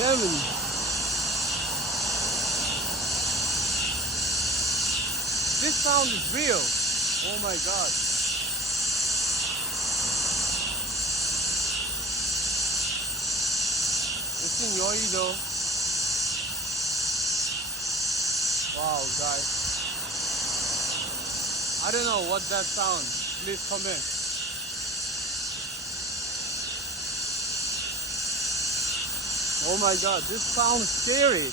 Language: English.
jamming. This sound is real. Oh my god. It's in your though. Wow, guys. I don't know what that sound. Please comment. Oh my god, this sounds scary.